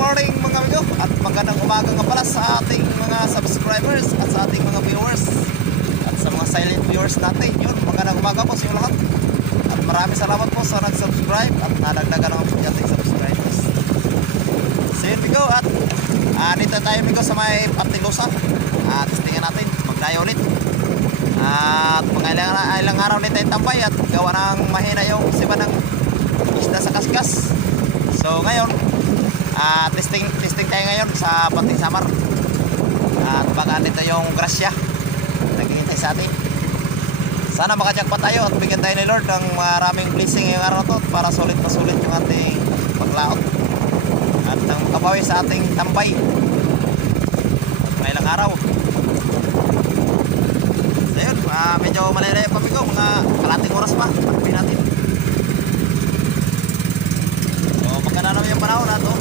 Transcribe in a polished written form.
morning mga amigo at magandang umaga nga pala sa ating mga subscribers at sa ating mga viewers at sa mga silent viewers natin. Yun, magandang umaga po sa inyo lahat at maraming salamat po sa nag-subscribe at nadagdagan naman po ating subscribers. So yun amigo, at dito tayo amigo sa may Partilusa at tingnan natin magdayo ulit at mga ilang araw ulit tayo tambay at gawa ng mahina yung siba ng isda sa kaskas. So ngayon testing tayo ngayon sa Banting Samar at baka dito yung grasya naghihintay sa atin. Sana makajakpa tayo at bigyan tayo ni Lord ng maraming blessing ngayong araw to para sulit yung ating paglaot at nang makabawi sa ating tambay ilang araw. So yun, medyo malayo pa amigo, mga kalating oras pa pagpapin natin. So maganda naman yung panahon na to.